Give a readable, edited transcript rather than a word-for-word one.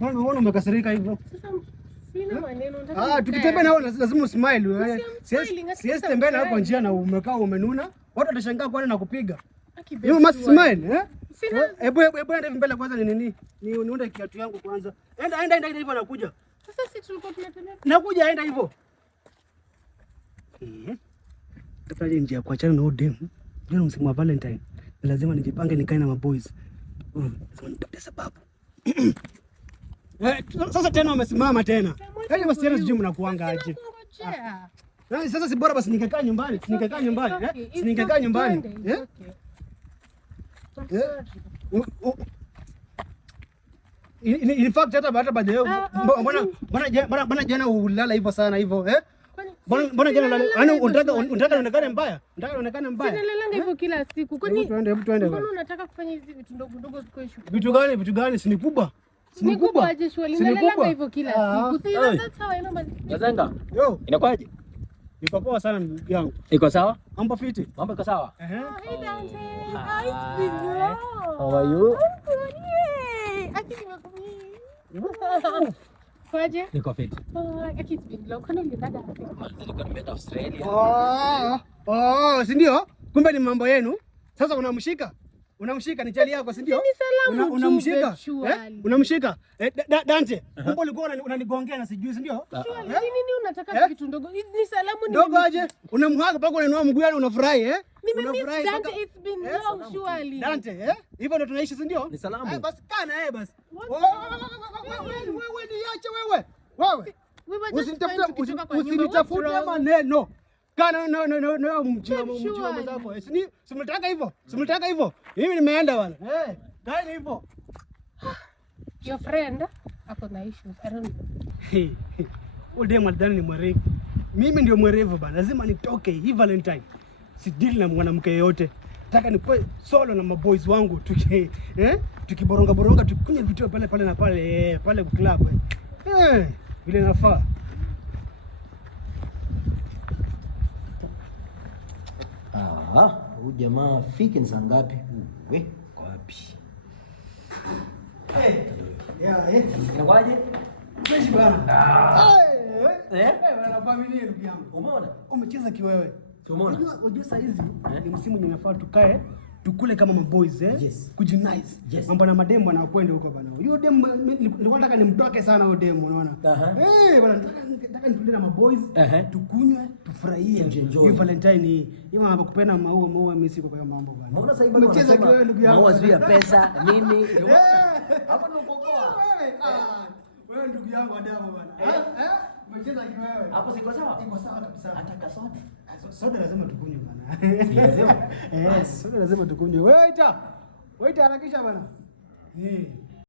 Mbona umekasirika hivyo? Sasa sina maneno nataka. Tukitembea nao lazima usmile. Siwezi tembea na hapo njia na umekaa umenuna. Watu watashangaa kwani nakupiga. You must smile, eh? Hebu enda mbele kwanza ni nini? Niunde kiatu yangu kwanza. Enda hivyo nakuja. Sasa si tulikuwa tunatembea. Nakuja enda hivyo. Tafuta njia kuachana na udem. Leo msimu wa Valentine. Lazima nijipange nikae na maboys. Lazima nitafute sababu. Sasa tena umesimama tena. Yaani basi tena sijui mnakuanga aje. Sasa si bora basi ningekaa nyumbani, Ningekaa nyumbani. In fact hata baada ya mbona jana ulala hivyo sana hivyo Mbona jana ulala? Yaani unataka uonekane mbaya? Sinalala hivyo kila siku. Kwani tuende. Mbona unataka kufanya hizi vitu ndogo ndogo ziko shule? Vitu gani? Si ni kubwa. Ni kubwa aje shule? Unalala hivyo kila siku. That's how I know. Gazenga. Yo, inakwaje? Niko poa sana ndugu yangu. Iko sawa? Mambo fiti? Mambo iko sawa? Hey Dante. How are you? Kwaje? Niko fiti. It's been long. Kwani ulienda wapi? Nilikuwa nimeenda Australia. Si ndio? Kumbe ni mambo yenu. Sasa unamshika ni chali yako si ndio? Unamshika? Unamshika? Dante, kumbe ulikuwa unanigongea na sijui si ndio? Nini unataka vitu ndogo? Ni salamu ni ndogo aje? Unamhaga pako unainua mguu yani unafurahi Unafurahi Dante, it's been long surely. Dante, hivyo ndio tunaishi si ndio? Ni salamu. Basi kana basi. Wewe niache wewe. Usinitafute maneno. Kana no mjua mzako. Simtaka hivyo. Mimi nimeenda bwana. Dai hivyo. Your friend ako na issues. I don't know. Ule mwadhani ni mwerevu. Mimi ndio mwerevu bana. Lazima nitoke hii Valentine. Si deal na mwanamke yote. Nataka nikuwe solo na maboys wangu tukiboronga tukunywe vitu pale pale club. Vile nafaa. Huyu jamaa fiki ni saa ngapi? Kwa wapi? Inakuaje? Fresh bana. Bana familia ndugu yangu. Umeona? Umecheza kiwewe. Umeona? Unajua saa hizi ni msimu ninafaa tukae tukule kama maboys Yes. Kujinice. Yes. Mambo na mademo anakwenda huko bana. Huyo demo nilikuwa nataka nimtoke sana huyo demo unaona. Bana nataka nitulie na maboys tukunywe tufurahie. Hii Valentine hii mambo kupenda maua mimi siko kwa mambo bana. Unaona sasa hivi umecheza kiwewe ndugu yangu. Maua zia pesa nini? Hapo ndio ukokoa. Wewe ndugu yangu adabu bana. Umecheza kiwewe. Hapo siko sawa? Iko sawa kabisa. Hata kasoda. Soda lazima tukunywe bana. Soda lazima tukunywe. Waiter harakisha bana.